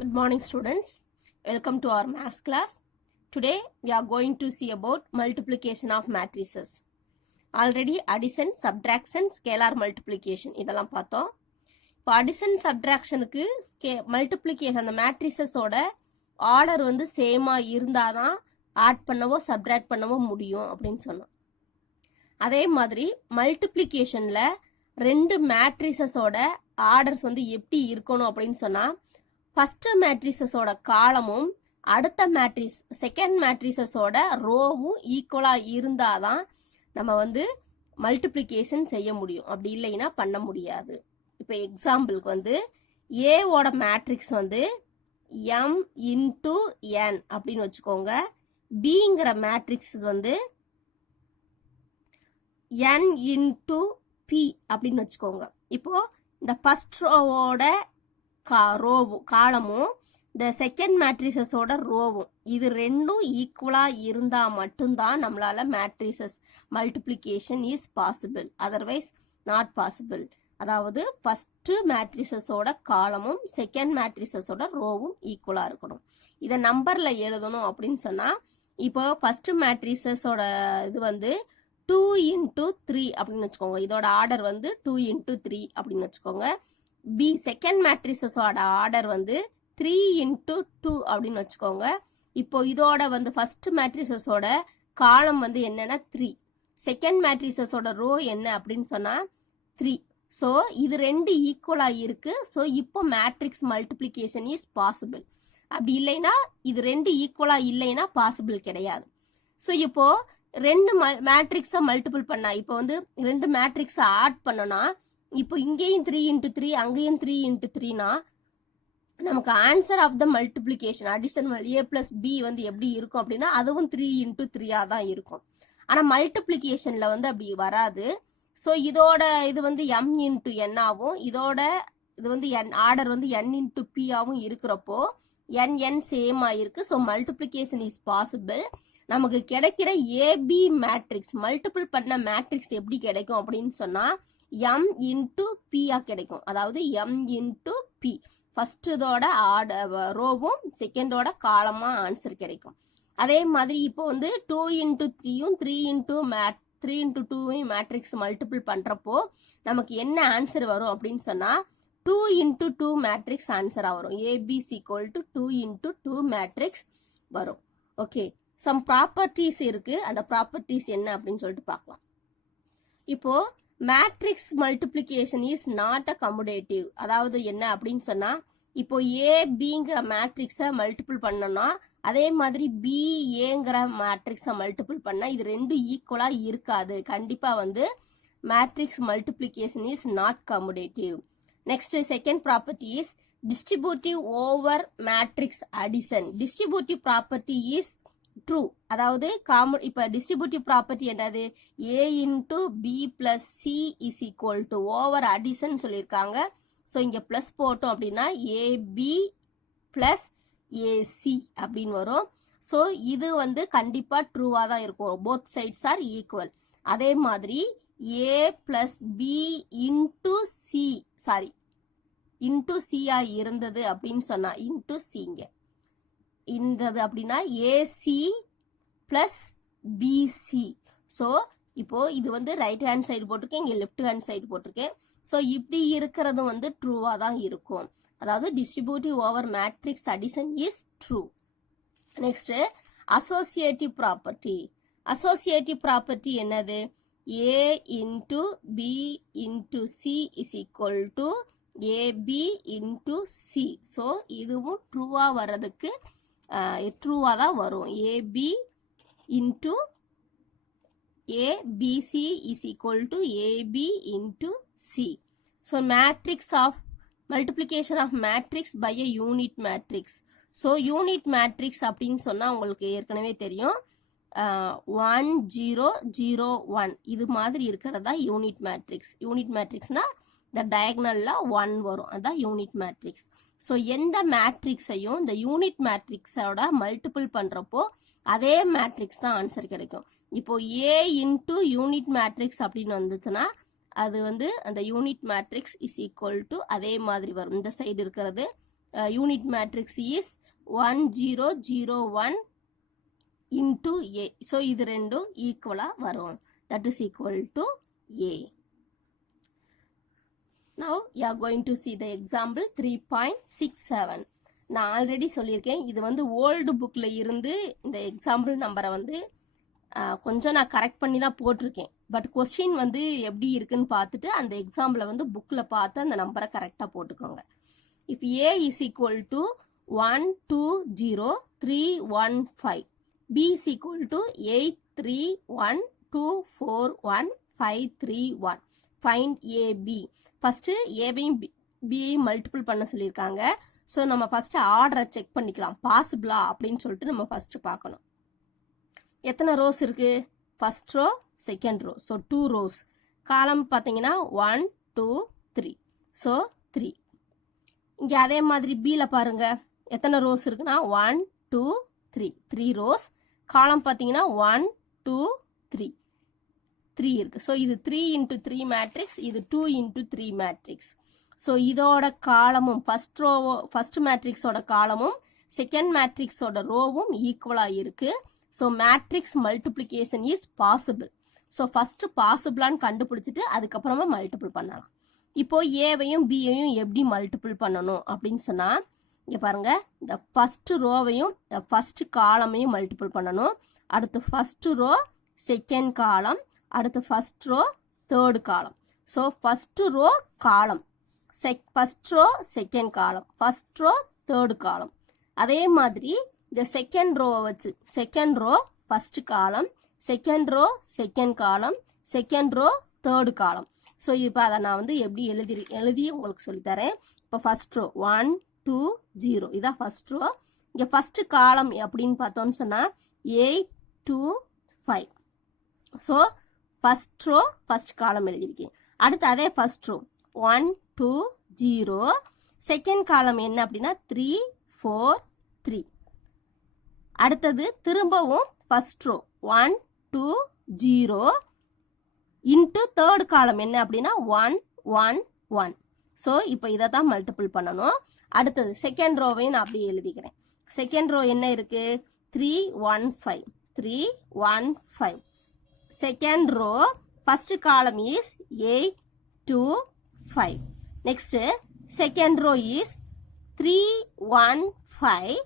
Good morning students. Welcome to our maths class. Today we are going to see about multiplication of matrices. Already addition, subtraction, scalar multiplication இதெல்லாம் பார்த்தோம். இப்போ addition, subtractionக்கு multiplication அந்த matricesோட order வந்து சேமா இருந்தாதான் add பண்ணவோ subtract பண்ணவோ முடியும் அப்படின்னு சொன்னோம். அதே மாதிரி மல்டிப்ளிகேஷன்ல ரெண்டு மேட்ரிசஸோட ஆர்டர்ஸ் வந்து எப்படி இருக்கணும் அப்படின்னு சொன்னா ஃபர்ஸ்ட் மேட்ரிசஸோட காலமும் அடுத்த மேட்ரிஸ் செகண்ட் மேட்ரிசஸோட ரோவும் ஈக்குவலா இருந்தாதான் நம்ம வந்து மல்டிப்ளிகேஷன் செய்ய முடியும். அப்படி இல்லைன்னா பண்ண முடியாது. இப்போ எக்ஸாம்பிளுக்கு வந்து ஏவோட மேட்ரிக்ஸ் வந்து m இன்டு n அப்படின்னு வச்சுக்கோங்க. பிங்கிற மேட்ரிக்ஸ் வந்து n இன்டு p அப்படின்னு வச்சுக்கோங்க. இப்போ இந்த ஃபர்ஸ்ட் ரோவோட காலமும் இந்த செகண்ட் மேட்ரிசஸோட ரோவும் இது ரெண்டும் ஈக்குவலா இருந்தா மட்டும்தான் நம்மளால matrices multiplication is possible, otherwise not possible. அதாவது ஃபர்ஸ்ட் மேட்ரிசஸோட காலமும் செகண்ட் மேட்ரிசஸோட ரோவும் ஈக்குவலா இருக்கணும். இதை நம்பர்ல எழுதணும் அப்படின்னு சொன்னா இப்போ ஃபர்ஸ்ட் மேட்ரிசஸோட இது வந்து 2 into 3 அப்படின்னு வச்சுக்கோங்க. இதோட ஆர்டர் வந்து 2 into 3 அப்படின்னு வச்சுக்கோங்க. பி செகண்ட் மேட்ரிசஸோட ஆர்டர் வந்து 3 into 2 அப்படின்னு வச்சுக்கோங்க. இப்போ இதோட வந்து ஃபர்ஸ்ட் மேட்ரிசஸோட காலம் வந்து என்னன்னா 3, செகண்ட் மேட்ரிசஸோட ரோ என்ன அப்படின்னு சொன்னா 3. ஸோ இது ரெண்டு ஈக்குவலா இருக்கு. ஸோ இப்போ மேட்ரிக்ஸ் மல்டிப்ளிகேஷன் இஸ் பாசிபிள். அப்படி இல்லைன்னா இது ரெண்டு ஈக்குவலா இல்லைன்னா பாசிபிள் கிடையாது. ஸோ இப்போ ரெண்டு மேட்ரிக்ஸை மல்டிபிள் பண்ணா இப்போ வந்து ரெண்டு மேட்ரிக்ஸை ஆட் பண்ணனா இப்போ இங்கேயும் 3 into 3 அங்கேயும் 3 into 3னா நமக்கு answer of the multiplication addition a plus B வந்து எப்படி இருக்கும் அப்படின்னா அதுவும் 3 into 3 தான் இருக்கும். ஆனா மல்டிப்ளிகேஷன்ல வந்து அப்படி வராது. ஸோ இதோட இது வந்து m into n ஆகும், இதோட இது வந்து ஆர்டர் வந்து n into p ஆகும் இருக்கிறப்போ n சேம் ஆயிருக்கு. So multiplication is possible. நமக்கு கிடைக்கிற ஏபி மேட்ரிக்ஸ் மல்டிபிள் பண்ண மேட்ரிக்ஸ் எப்படி கிடைக்கும் அப்படின்னு சொன்னா m into p கிடைக்கும். அதாவது m into p ஃபர்ஸ்ட் இதோட ரோவும் செகண்டோட காலமா ஆன்சர் கிடைக்கும். அதே மாதிரி இப்போ வந்து 2 into 3யும் 3 into 2 மேட்ரிக்ஸ் மல்டிபிள் பண்றப்போ நமக்கு என்ன ஆன்சர் வரும் அப்படின்னு சொன்னா 2 into 2 மேட்ரிக்ஸ் ஆன்சரா வரும். ABC equal to 2 into 2 matrix வரும். ஓகே, சம் ப்ராப்பர்ட்டிஸ் இருக்கு. அந்த ப்ராப்பர்ட்டிஸ் என்ன அப்படின்னு சொல்லிட்டு பார்க்கலாம். இப்போ matrix multiplication is not a commutative. அதாவது என்ன அப்படின்னு சொன்னா இப்போ ஏ பிங்கிற மேட்ரிக்ஸை மல்டிபிள் பண்ணோம்னா அதே மாதிரி பி ஏங்கிற மேட்ரிக்ஸை மல்டிபிள் பண்ணா இது ரெண்டும் ஈக்குவலா இருக்காது. கண்டிப்பா வந்து matrix multiplication is not commutative. Next second property is distributive over matrix addition. Distributive property is true. அதாவது இப்ப டிஸ்ட்ரிபியூட்டிவ் ப்ராப்பர்ட்டி என்னது a into b plus c is equal to over addition சொல்லியிருக்காங்க. ஸோ இங்க பிளஸ் போட்டோம் அப்படின்னா ab plus ac அப்படின்னு வரும். So இது வந்து கண்டிப்பா ட்ரூவா தான் இருக்கும். Both sides are equal. அதே மாதிரி a plus b into C into சியா இருந்தது அப்படின்னு சொன்னா இன்டு சிங்க இருந்தது அப்படின்னா ஏசி பிளஸ் பிசி. ஸோ இப்போ இது வந்து ரைட் ஹேண்ட் சைடு போட்டிருக்கேன், இங்க லெஃப்ட் ஹேண்ட் சைடு போட்டிருக்கேன். ஸோ இப்படி இருக்கிறது வந்து ட்ரூவா தான் இருக்கும். அதாவது distributive over matrix addition is true. Next associative property. Associative property என்னது A into B into C is equal to AB into C. So இதுவும் ட்ரூவா வர்றதுக்கு ட்ரூவா தான் வரும். AB into ABC is equal to AB into C. So matrix of multiplication of matrix by a unit matrix. So unit matrix அப்படின்னு சொன்னா உங்களுக்கு ஏற்கனவே தெரியும் 1 0 0 1 இது மாதிரி இருக்கிறதா யூனிட் மேட்ரிக்ஸ். யூனிட் மேட்ரிக்ஸ்னா இந்த டயகனல்ல 1 வரும், அதான் யூனிட் மேட்ரிக்ஸ். ஸோ எந்த மேட்ரிக்ஸையும் இந்த யூனிட் மேட்ரிக்ஸோட மல்டிபிள் பண்றப்போ அதே மேட்ரிக்ஸ் தான் ஆன்சர் கிடைக்கும். இப்போ ஏ இன்டு யூனிட் மேட்ரிக்ஸ் அப்படின்னு வந்துச்சுன்னா அது வந்து அந்த unit matrix is equal to அதே மாதிரி வரும். இந்த சைடு இருக்கிறது unit matrix is 1001 into A. So இது ரெண்டும் ஈக்குவலா வரும். That is equal to A. Now you are going to see the example 3.67. நான் ஆல்ரெடி சொல்லியிருக்கேன், இது வந்து ஓல்டு புக்ல இருந்து இந்த எக்ஸாம்பிள் நம்பரை வந்து கொஞ்சம் நான் கரெக்ட் பண்ணி தான் போட்டிருக்கேன். பட் கொஸ்டின் வந்து எப்படி இருக்குன்னு பார்த்துட்டு அந்த எக்ஸாம்பிளை வந்து புக்கில் பார்த்து அந்த நம்பரை கரெக்டாக போட்டுக்கோங்க. If A is equal to 120315, B is equal to 83124151, find AB. First ஏவையும் பியையும் மல்டிபிள் பண்ண சொல்லியிருக்காங்க. ஸோ நம்ம ஃபர்ஸ்ட் ஆர்டரை செக் பண்ணிக்கலாம், பாசிபிளா அப்படின்னு சொல்லிட்டு நம்ம ஃபர்ஸ்ட் பார்க்கணும். எத்தனை ரோஸ் இருக்கு? First row, second row, so 2 rows. Column பார்த்தீங்கன்னா 1 2 3, ஸோ 3. இங்கே அதே மாதிரி பியில் பாருங்க எத்தனை ரோஸ் இருக்குன்னா 1 2 3, 3 ரோஸ். காலம் பார்த்தீங்கன்னா 1 2 3, 3 இருக்கு. ஸோ இது 3 into 3 மேட்ரிக்ஸ், இது 2 into 3 மேட்ரிக்ஸ். ஸோ இதோட காலமும் ஃபர்ஸ்ட் மேட்ரிக்ஸோட காலமும் செகண்ட் மேட்ரிக்ஸோட ரோவும் ஈக்குவலாக இருக்கு. So matrix multiplication is possible. So first பாசிபிளான்னு கண்டுபிடிச்சிட்டு அதுக்கப்புறமா மல்டிபிள் பண்ணலாம். இப்போ ஏவையும் பியையும் எப்படி மல்டிபிள் பண்ணணும் அப்படின்னு சொன்னா, இங்க பாருங்க, இந்த ஃபர்ஸ்ட் ரோவையும் இந்த ஃபர்ஸ்ட் காலமையும் மல்டிபிள் பண்ணணும். அடுத்து ஃபர்ஸ்ட் ரோ செகண்ட் காலம், அடுத்து first row third column. So first row column, first row second column, first row third column. அதே மாதிரி இந்த செகண்ட் ரோவை வச்சு second row first column, second row second column, second row third column. So இப்போ அதை நான் வந்து எப்படி எழுதி உங்களுக்கு சொல்லித்தரேன். இப்போ ஃபர்ஸ்ட் ரோ 1 2 0, இதான் ஃபர்ஸ்ட் ரோ. இங்கே ஃபர்ஸ்ட் காலம் அப்படின்னு பார்த்தோன்னு சொன்னால் 8 2 5. ஸோ ஃபர்ஸ்ட் ரோ ஃபர்ஸ்ட் காலம் எழுதியிருக்கேன். அடுத்து அதே ஃபர்ஸ்ட் ரோ 1 2 0, செகண்ட் காலம் என்ன அப்படின்னா 3 4 3. அடுத்தது திரும்பவும் ஃபர்ஸ்ட் ரோ 1 2 0 இன்ட்டு தேர்ட் காலம் என்ன அப்படின்னா 1 1 1. ஸோ இப்போ இதை தான் மல்டிபிள் பண்ணணும். அடுத்தது செகண்ட் ரோவையும் நான் அப்படியே எழுதிக்கிறேன். செகண்ட் ரோ என்ன இருக்கு? 3 1 5, 3 1 5. Second row first column is 8 2 5. Next second row is 3 1 5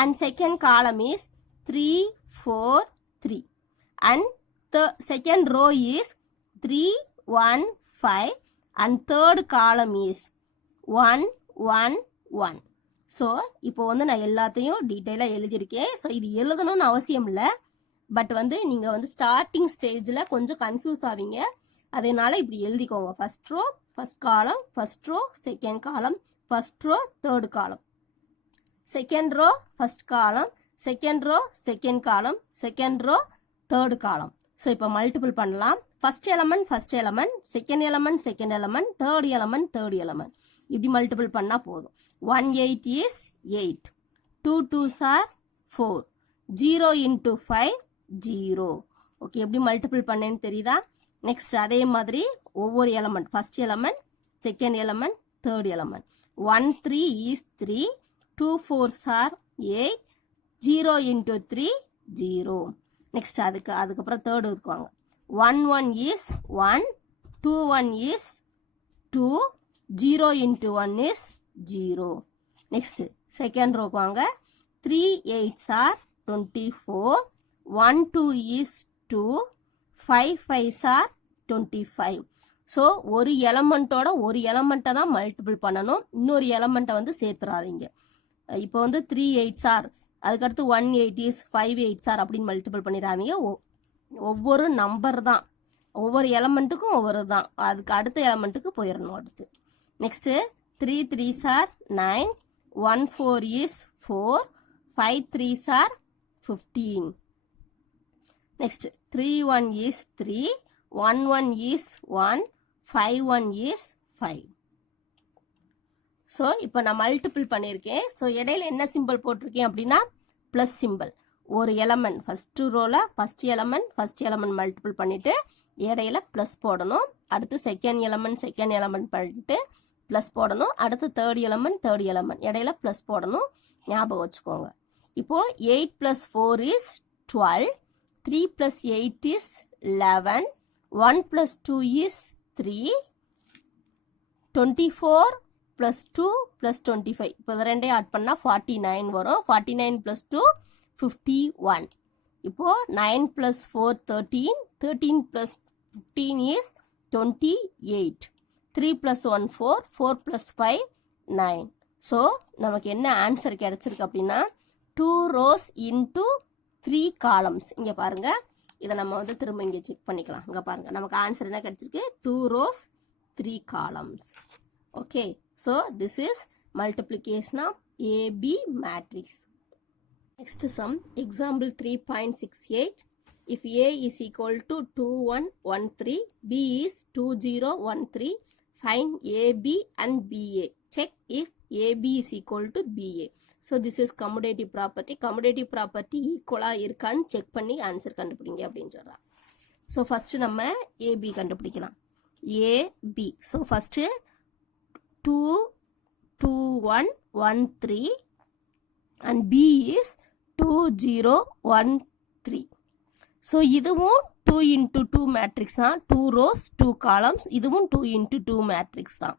and second column is 3 4 3, and the second row is 3 1 5 and third column is 1 1 1. So இப்போ வந்து நான் எல்லாத்தையும் டீட்டெயிலாக எழுதியிருக்கேன். ஸோ இது எழுதணும்னு அவசியம் இல்லை, பட் வந்து நீங்கள் வந்து ஸ்டார்டிங் ஸ்டேஜில் கொஞ்சம் கன்ஃபியூஸ் ஆவீங்க. அதனால இப்படி எழுதிக்கோங்க. First row first column, first row second column, first row third column, second row first column, second row second column, second row third column. So இப்போ மல்டிபிள் பண்ணலாம். First element first element, second element second element, third element third element. இப்படி multiple பண்ணால் போதும். 1 8 is 8, 2 2s are 4, 0 into 5 0. Okay, எப்படி multiple பண்ணேன்னு தெரியுதா? Next அதே மாதிரி ஒவ்வொரு element, first element second element third element. 1 3 is 3, 2 4s are 8, 0 into 3 0. Next அதுக்கப்புறம் third இருக்குவாங்க. 1 1 is 1, 2 1 is 2, 0 into 1 is 0. Next second ரோக்கு வாங்க. 3 8s are 24, 1 2 is 2, 5 5s are 25. So ஒரு எலமெண்ட்டோட ஒரு எலமெண்ட்டை தான் மல்டிபிள் பண்ணணும், இன்னொரு எலமெண்ட்டை வந்து சேர்த்துறாதீங்க. இப்போ வந்து 3 8s are, அதுக்கடுத்து 1 8 is, 5 8s are அப்படின்னு மல்டிபிள் பண்ணிடாதீங்க. ஒவ்வொரு நம்பர் தான், ஒவ்வொரு எலமெண்ட்டுக்கும் ஒவ்வொரு தான், அதுக்கு அடுத்த எலமெண்ட்டுக்கு போயிடணும். அடுத்து next 3 3s are 9, 1 4 is 4, 5 3s are 15. Next 3 1 is 3, 1 1 is 1, 5 1 is 5. So இப்போ நான் மல்டிபிள் பண்ணியிருக்கேன். ஸோ இடையில என்ன சிம்பிள் போட்டிருக்கேன் அப்படின்னா ப்ளஸ் சிம்பிள். ஒரு எலமெண்ட் ஃபர்ஸ்ட் ரோல ஃபர்ஸ்ட் எலமெண்ட் மல்டிபிள் பண்ணிட்டு இடையில ப்ளஸ் போடணும். அடுத்து செகண்ட் எலமெண்ட் பண்ணிட்டு ப்ளஸ் போடணும். அடுத்து தேர்ட் எலமெண்ட் இடையில ப்ளஸ் போடணும், ஞாபகம் வச்சுக்கோங்க. இப்போ 8 + 4 is 12, 3 + 8 is 11, 1 + 2 is 3, 24 + 2 + 25. இப்போ இது ரெண்டையும் ஆட் பண்ணால் 49 வரும். 49 + 2 51. இப்போ 9 + 4 13, 13 + 15 is 28, 3 + 1 4, 4 + 5 9. ஸோ நமக்கு என்ன ஆன்சர் கிடைச்சிருக்கு அப்படின்னா 2 rows into 3 columns. இங்கே பாருங்க, இதை நம்ம வந்து திரும்ப இங்கே செக் பண்ணிக்கலாம். இங்கே பாருங்க, நமக்கு ஆன்சர் என்ன கிடைச்சிருக்கு, 2 rows 3 columns. Okay, so this is multiplication of AB matrix. Next sum, example 3.68. If A is equal to 2113, B is 2013, find AB and BA. Check if AB is equal to BA. So this is commutative property. Commutative property equal இருக்கான்னு check பண்ணி answer கண்டுபிடிங்க அப்படின்னு சொல்றான். So first நம்ம AB கண்டுபிடிக்கலாம். AB. So first 22113 and B is 2013. So இதுவும் 2 into 2 matrix தான், 2 rows 2 columns. இதுவும் 2 into 2 மேட்ரிக்ஸ் தான்.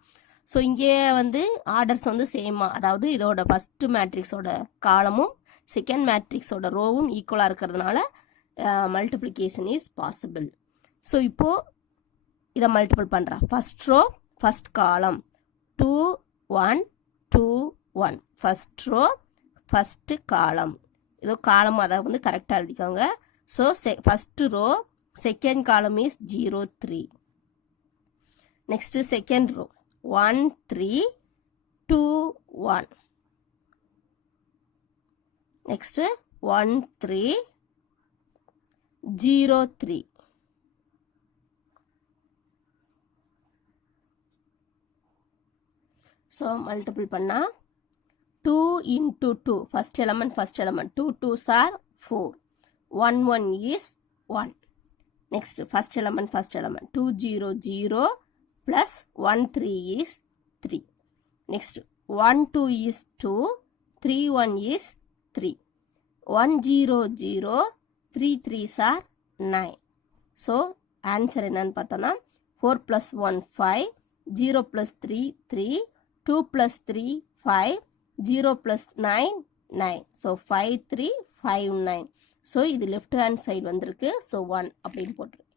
ஸோ இங்கே வந்து ஆர்டர்ஸ் வந்து சேமா, அதாவது இதோட ஃபர்ஸ்ட் மேட்ரிக்ஸோட காலமும் செகண்ட் மேட்ரிக்ஸோட ரோவும் ஈக்குவலாக இருக்கிறதுனால மல்டிப்ளிகேஷன் இஸ் பாசிபிள். ஸோ இப்போது இதை மல்டிபிள் பண்ணுறா. ஃபர்ஸ்ட் ரோ ஃபர்ஸ்ட் காலம் 2 1 2 1, ஃபர்ஸ்ட் ரோ ஃபர்ஸ்ட் காலம். ஏதோ காலம் அதை வந்து கரெக்டாக எழுதிக்கோங்க. So first row second column is 0 3. Next second row 1 3 2 1. Next 1 3 0 3. So multiple பண்ணா 2 into 2, first element 2 2s are 4, 1 1 is 1. Next first element 2 0 0 plus 1 3 is 3. Next 1 2 is 2, 3 1 is 3, 1 0 0, 3 3s are 9. So answer என்னன்னு பார்த்தோம்னா 4 plus 1 5, 0 plus 3 3, 2 plus 3 5, 0 plus 9 9. So 5 3 5 9. So இது left hand side வந்திருக்கு. So 1 அப்படின்னு போட்டுருக்கு.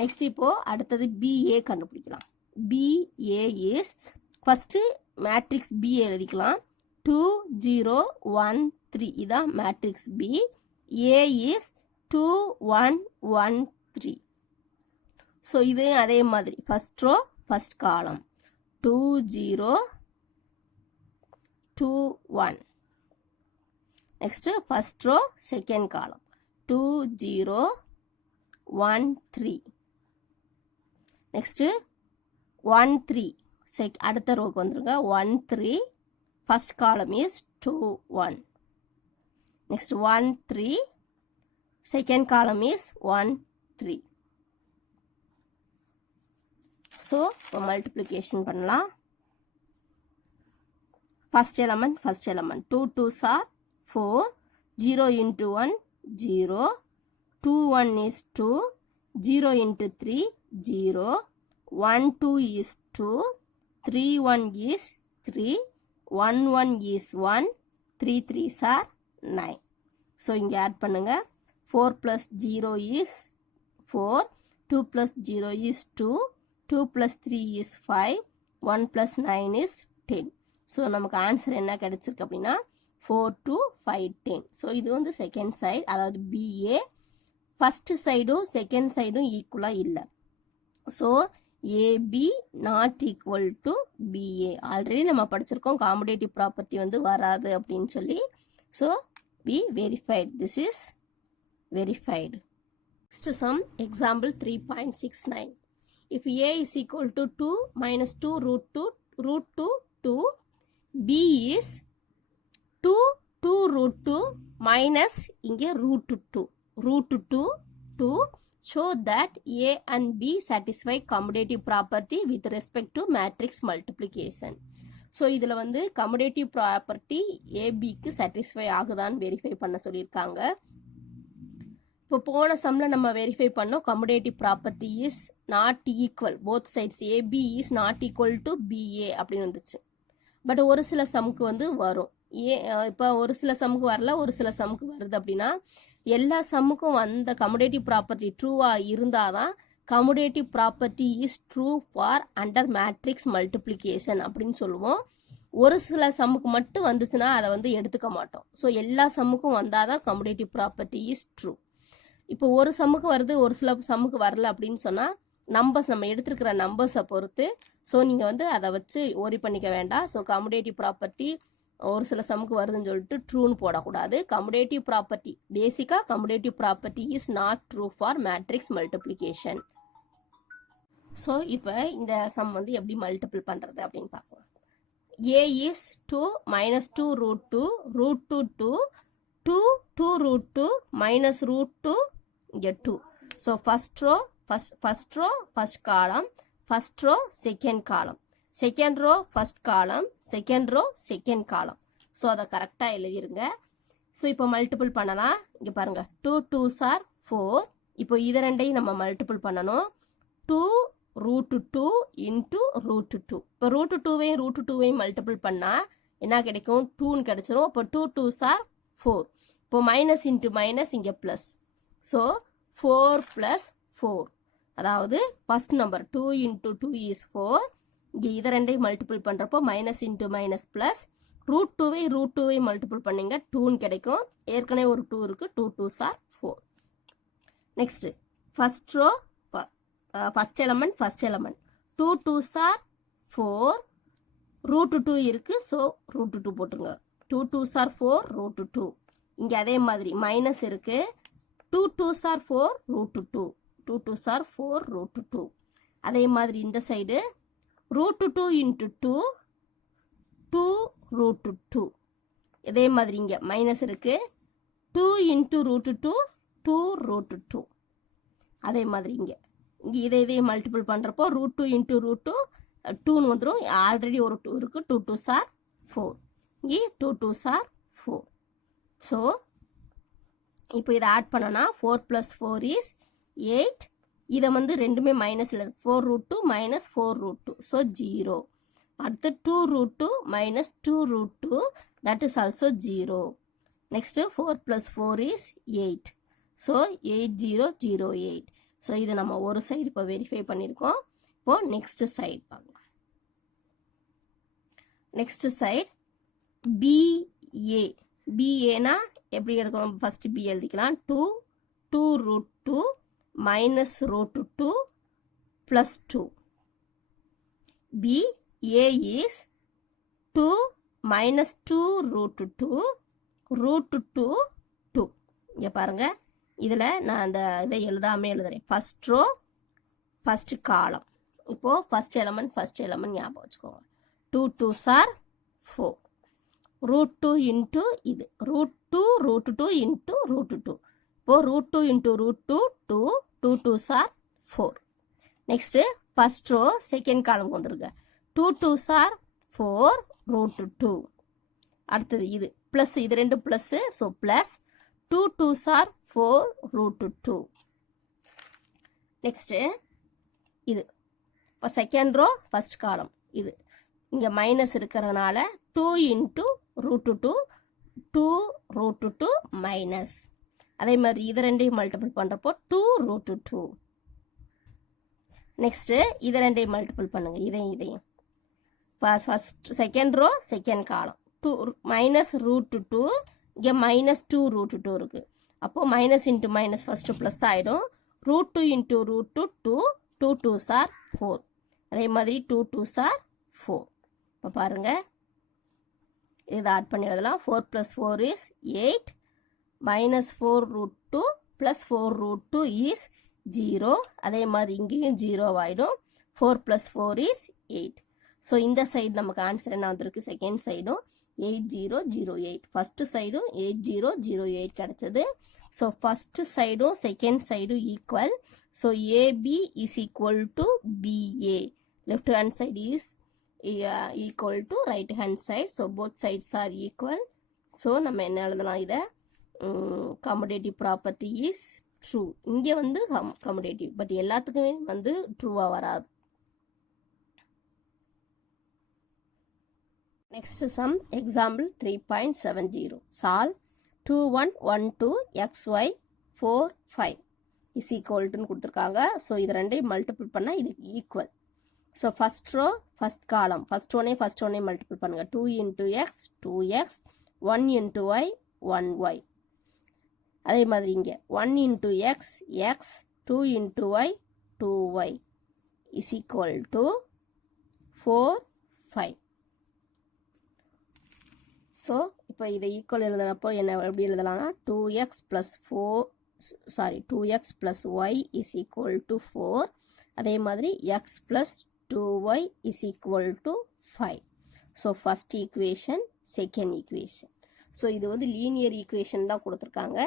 Next இப்போது அடுத்தது BA கண்டுபிடிக்கலாம். BA is first matrix B எழுதிக்கலாம். 2 0 1 3 இதான் matrix B. A is 2 1 1 3. So இது அதே மாதிரி ஃபஸ்ட் ரோ ஃபஸ்ட் காலம் 2 0 2 1. Next first row second column 2 0 1 3. Next 1 3 அடுத்த ரோக்கு வந்துருங்க 1 3, first column is 2 1. Next 1 3, second column is 1 3. So multiplication பண்ணலாம். first element 2 2s are 4, 0 into 1 0, 2 1 is 2, 0 into 3 0, 1 2 is 2, 3 1 is 3, 1 1 is 1, 3 3s are 9. So இங்கே add பண்ணுங்க. 4 plus 0 is 4, 2 plus 0 is 2, 2 plus 3 is 5, 1 plus 9 is 10. So நமக்கு answer என்ன கிடைச்சிருக்கு அப்படின்னா 4 2 5 10. So இது வந்து second side, அதாவது BA. ஃபஸ்ட்டு சைடும் செகண்ட் சைடும் ஈக்குவலாக இல்லை. So AB not equal to BA. Already நம்ம படிச்சிருக்கோம் காம்படேட்டிவ் ப்ராப்பர்ட்டி வந்து வராது அப்படின்னு சொல்லி. So we verified. This is verified. Next sum, example 3.69. If A is equal to 2 minus 2 root 2, B is 2 2 root 2 minus இங்கே root 2 2 show that A and B satisfy commutative property with respect to matrix multiplication. So இதில் வந்து commutative property ஏபிக்கு satisfy ஆகுதான்னு verify பண்ண சொல்லியிருக்காங்க. இப்போ போன சம்மில் நம்ம வெரிஃபை பண்ணோம் commutative property is not equal, both sides AB is not equal to BA அப்படின்னு வந்துச்சு. பட் ஒரு சில சம்முக்கு வந்து வரும். இப்போ ஒரு சில சம்முக்கு வரல, ஒரு சில சம்முக்கு வருது. அப்படின்னா எல்லா சம்முக்கும் வந்த கம்யூடேட்டிவ் ப்ராப்பர்ட்டி ட்ரூவாக இருந்தால் தான் commutative property is true for under matrix multiplication அப்படின்னு சொல்லுவோம். ஒரு சில சம்முக்கு மட்டும் வந்துச்சுன்னா அதை வந்து எடுத்துக்க மாட்டோம். ஸோ எல்லா சம்முக்கும் வந்தால் தான் கம்யூடேட்டிவ் ப்ராப்பர்ட்டி இஸ் ட்ரூ. இப்போ ஒரு சம்முக்கு வருது, ஒரு சில சம்முக்கு வரல அப்படின்னு சொன்னால் நம்பர்ஸ் நம்ம எடுத்துருக்கிற நம்பர்ஸை பொறுத்து. ஸோ நீங்கள் வந்து அதை வச்சு ஓரி பண்ணிக்க வேண்டாம். ஸோ கம்யூடேட்டிவ் ப்ராப்பர்ட்டி ஒரு சில சம்முக்கு வருதுன்னு சொல்லிட்டு ட்ரூன்னு போடக்கூடாது. கம்யூடேட்டிவ் ப்ராப்பர்ட்டி பேசிக்காக commutative property is not true for matrix multiplication. So இப்போ இந்த சம் வந்து எப்படி மல்டிபிள் பண்ணுறது அப்படின்னு பார்ப்போம். A is 2 minus 2 root 2 root 2 2 2 2 root 2 minus root 2 இங்கே 2. So first row first column, first row second column, second row first column, second row second column. So அதை கரெக்டாக எழுதிருங்க. ஸோ இப்போ மல்டிபிள் பண்ணலாம். இங்கே பாருங்கள் 2 2s are 4. இப்போ இது ரெண்டையும் நம்ம மல்டிபிள் பண்ணணும். 2 root 2 into root 2. இப்போ root 2வையும் root 2வையும் மல்டிபிள் பண்ணால் என்ன கிடைக்கும்? 2ன்னு கிடைச்சிரும். இப்போ 2 2s are 4. இப்போ மைனஸ் இன்ட்டு மைனஸ் இங்கே ப்ளஸ். ஸோ 4 + 4, அதாவது ஃபர்ஸ்ட் நம்பர் 2 into 2 is 4. இங்கே இதை ரெண்டையும் மல்டிபிள் பண்ணுறப்போ minus into minus plus. Root 2வை மல்டிபிள் பண்ணிங்க 2ன்னு கிடைக்கும். ஏற்கனவே ஒரு 2 இருக்குது. 2 2s are 4. Next first row first element 2 2s are 4. root 2 இருக்கு. ஸோ root 2 போட்டுருங்க. 2 2s are 4 root 2. இங்கே அதே மாதிரி மைனஸ் இருக்கு. 2 2s are 4 root 2. 2 2s are 4 root 2. அதே மாதிரி இந்த சைடு root 2 into 2 2 root 2. இதே மாதிரி இங்கே மைனஸ் இருக்கு. 2 into root 2 2 root 2. அதே மாதிரி இங்கே இதையும் மல்டிபிள் பண்ணுறப்போ root 2 into root 2 2ன்னு வந்துடும். ஆல்ரெடி ஒரு 2 இருக்குது. 2 2s are 4. இங்கே 2 2s are 4. ஸோ இப்போ இதை ஆட் பண்ணனா 4 + 4 is 8. இதை வந்து ரெண்டுமே மைனஸில் இருக்கு. 4 root 2 minus 4 root 2. ஸோ 0. அடுத்து 2 root 2 minus 2 root 2, that is also 0. Next 4 + 4 is 8. So 8008. So இது நம்ம ஒரு சைடு இப்போ வெரிஃபை பண்ணியிருக்கோம். இப்போ நெக்ஸ்ட் சைடு பார்க்கலாம். Next side BA. பிஏனா எப்படி இருக்கும்? ஃபர்ஸ்ட் பி எழுதிக்கலாம். 2 root 2 minus root 2 plus 2. B A is 2 minus 2 root 2 root 2 2. இங்கே பாருங்க, இதில் நான் அந்த இதை எழுதாமல் எழுதுறேன். ஃபர்ஸ்ட் ரோ ஃபர்ஸ்ட் காலம். இப்போது ஃபர்ஸ்ட் எலமெண்ட் ஞாபகம் வச்சுக்கோங்க. 2 2s are 4. root 2 into இது root 2 into root 2. இப்போது root 2 into root 2 2 2 2s are 4. Next first row second column வந்துருங்க. 2 2s are 4 root 2. அடுத்தது இது ப்ளஸ், இது ரெண்டு plus. So plus 2 2s are 4 root 2. Next இது இப்போ செகண்ட் ரோ ஃபர்ஸ்ட் காலம். இது இங்கே மைனஸ் இருக்கிறதுனால 2 into root 2 2 root 2 மைனஸ். அதே மாதிரி இது ரெண்டையும் மல்டிபிள் பண்ணுறப்போ 2 root 2. நெக்ஸ்ட்டு இதை ரெண்டையும் மல்டிபிள் பண்ணுங்க. இதையும் ஃபர்ஸ்ட் செகண்ட் ரோ செகண்ட் காலம் 2 minus root 2. இங்கே minus 2 root 2 இருக்குது. அப்போது minus into minus first plus ஆகிடும். root 2 into root 2 2 2 2s are 4. அதே மாதிரி 2 2s are 4. இப்போ பாருங்கள், இதை ஆட் பண்ணி எழுதலாம். 4 + 4 is 8 minus 4 root 2 plus 4 root 2 is 0. அதே மாதிரி இங்கேயும் 0 ஆகிடும். 4 + 4 is 8. ஸோ இந்த சைடு நமக்கு ஆன்சர் என்ன வந்திருக்கு? செகண்ட் சைடும் 8008 ஃபர்ஸ்ட் சைடும் 8008 கிடைச்சது. ஸோ ஃபர்ஸ்ட் சைடும் செகண்ட் சைடும் equal. So AB is equal to BA. Left hand side is equal to right hand side. So both sides are equal. So நம்ம என்ன எழுதலாம் இதை commutative property is true. இங்கே வந்து commutative பட் எல்லாத்துக்குமே வந்து ட்ரூவா வராது. Next sum example 3.70. Solve 2112 xy 4 5 is equal to கொடுத்திருக்காங்க. ஸோ இது ரெண்டையும் மல்டிபிள் பண்ணால் இது equal. So first row first column first ஒன்னே மல்டிபிள் பண்ணுங்க. 2 into x 2x 1 into y 1y. அதே மாதிரி இங்கே 1 into x x 2 into y 2y is equal to 4 5. So இப்போ இதை ஈக்குவல் எழுதுனப்போ என்ன எப்படி எழுதலாம்னா 2x plus y is equal to 4. அதே மாதிரி x plus 2y is equal to 5. So first equation second equation. So இது வந்து லீனியர் ஈக்குவேஷன் தான் கொடுத்துருக்காங்க.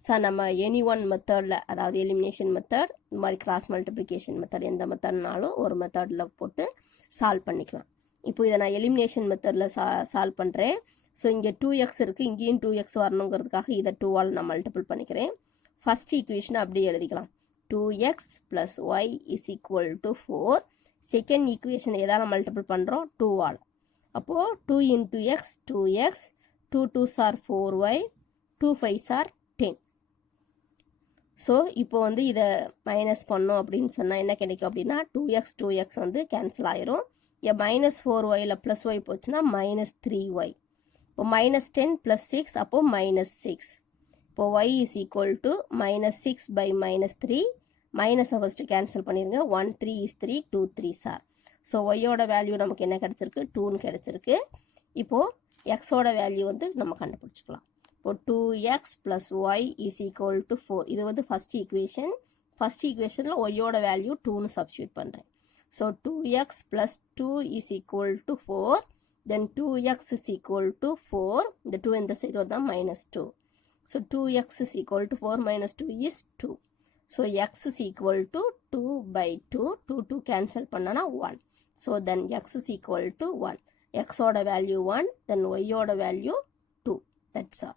ஸோ நம்ம எனி ஒன் மெத்தடில் அதாவது எலிமினேஷன் மெத்தட் இந்த மாதிரி கிராஸ் மல்டிப்ளிகேஷன் மெத்தட் எந்த மெத்தட்னாலும் ஒரு மெத்தடில் போட்டு சால்வ் பண்ணிக்கலாம். இப்போ இதை நான் எலிமினேஷன் மெத்தடில் சால்வ் பண்ணுறேன். ஸோ இங்கே 2x இருக்குது, இங்கேயும் 2x வரணுங்கிறதுக்காக இதை 2ஆல் நான் மல்டிபிள் பண்ணிக்கிறேன். ஃபர்ஸ்ட் ஈக்குவேஷனை அப்படியே எழுதிக்கலாம். 2x plus y is equal to 4. Second equation எதால மல்டிபிள் பண்ணுறோம் 2ஆல். அப்போது 2 into x 2x 2 2s are 4y 2 5s are 10. So இப்போ வந்து இதை மைனஸ் பண்ணோம் அப்படின்னு சொன்னால் என்ன கிடைக்கும் அப்படின்னா 2x வந்து கேன்சல் ஆயிரும். இங்கே -4yல ப்ளஸ் ஒய் போச்சுன்னா -3y. இப்போ -10 + 6 அப்போ -6. இப்போ y is equal to -6 by -3. மைனஸை ஃபஸ்ட்டு கேன்சல் பண்ணிடுங்க. 1 3 is 3 2 3s are. ஸோ ஒய்யோட வேல்யூ நமக்கு என்ன கிடச்சிருக்கு 2ன்னு கிடச்சிருக்கு. இப்போது எக்ஸோட வேல்யூ வந்து நம்ம கண்டுபிடிச்சிக்கலாம். இப்போ 2x plus y is equal to 4. இது வந்து ஃபர்ஸ்ட் ஈக்குவேஷன். ஃபர்ஸ்ட் ஈக்குவேஷனில் ஒய்யோட வேல்யூ 2ன்னு சப்ஸ்டியூட் பண்ணுறேன். So 2x plus 2 is equal to 4. Then 2x is equal to 4. இந்த 2 இந்த சைடு வந்தால் -2. So 2x is equal to 4 minus 2 is 2. So x is equal to 2 by 2. 2 2 cancel பண்ணனா 1. So then x is equal to 1. X ஓட value 1. Then y ஓட value 2. That's all.